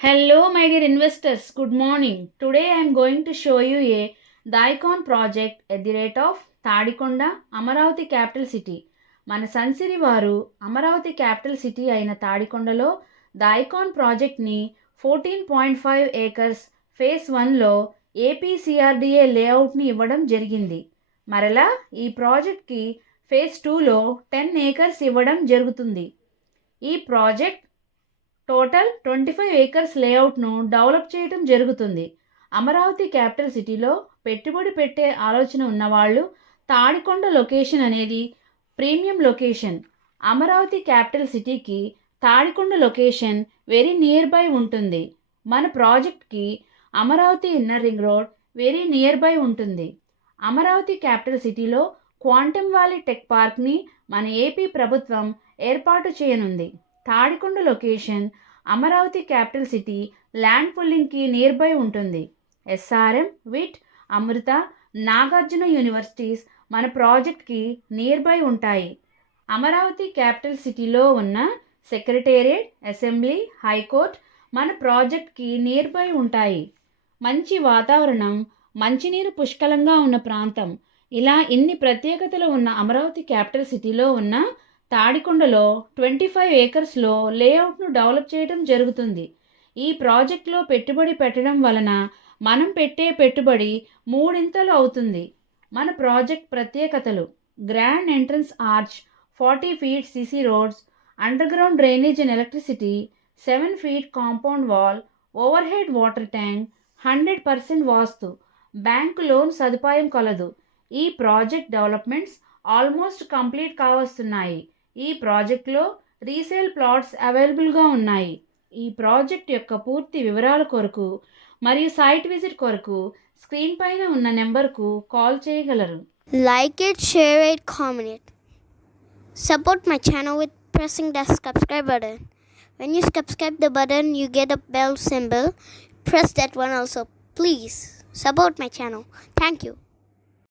Hello, my dear investors. Good morning. Today I am going to show you a Daikon project at the rate of Tadikonda, Amaravati capital city. మన సన్సిరి వారు Amaravati capital city అయిన తాడికొండలో దాయికాన్ ప్రాజెక్ట్ని 14.5 acres phase 1లో APCRDA లేఅవుట్ని ఇవ్వడం జరిగింది. మరలా ఈ ప్రాజెక్ట్కి phase 2లో 10 ఏకర్స్ ఇవ్వడం జరుగుతుంది. ఈ ప్రాజెక్ట్ టోటల్ 25 ఏకర్స్ లేఅవుట్ను డెవలప్ చేయడం జరుగుతుంది. అమరావతి క్యాపిటల్ సిటీలో పెట్టుబడి పెట్టే ఆలోచన ఉన్నవాళ్ళు తాడికొండ లొకేషన్ అనేది ప్రీమియం లొకేషన్. అమరావతి క్యాపిటల్ సిటీకి Tadikonda location very near by ఉంటుంది. మన ప్రాజెక్ట్కి Amaravati inner ring road very near by ఉంటుంది. అమరావతి క్యాపిటల్ సిటీలో క్వాంటమ్ వ్యాలీ టెక్ పార్క్ని మన ఏపీ ప్రభుత్వం ఏర్పాటు చేయనుంది. Tadikonda location Amaravati capital city land పుల్లింగ్కి నియర్ బై ఉంటుంది. SRM, VIT, Amrita, Nagarjuna universities మన ప్రాజెక్ట్కి నియర్ బై ఉంటాయి. అమరావతి క్యాపిటల్ సిటీలో ఉన్న సెక్రటేరియట్, అసెంబ్లీ, హైకోర్ట్ మన ప్రాజెక్ట్కి నియర్ బై ఉంటాయి. మంచి వాతావరణం, మంచినీరు పుష్కలంగా ఉన్న ప్రాంతం, ఇలా ఇన్ని ప్రత్యేకతలు ఉన్న అమరావతి క్యాపిటల్ సిటీలో ఉన్న తాడికొండలో 25 ఏకర్స్లో లేఅవుట్ను డెవలప్ చేయడం జరుగుతుంది. ఈ ప్రాజెక్టులో పెట్టుబడి పెట్టడం వలన మనం పెట్టే పెట్టుబడి మూడింతలు అవుతుంది. మన ప్రాజెక్ట్ ప్రత్యేకతలు: grand entrance arch, 40 feet CC roads, under ground drainage and electricity, 7 feet compound wall, over head water tank, 100% vastu, bank loan సదుపాయం కలదు. ఈ ప్రాజెక్ట్ డెవలప్మెంట్స్ ఆల్మోస్ట్ కంప్లీట్ కావస్తున్నాయి. ఈ ప్రాజెక్ట్లో రీసేల్ ప్లాట్స్ అవైలబుల్గా ఉన్నాయి. ఈ ప్రాజెక్ట్ యొక్క పూర్తి వివరాల కొరకు మరియు సైట్ విజిట్ కొరకు స్క్రీన్ పైన ఉన్న నెంబర్కు కాల్ చేయగలరు. Like it, share it, comment it. Support my channel with pressing the subscribe button. When you subscribe the button, you get a bell symbol. Press that one also. Please support my channel. Thank you.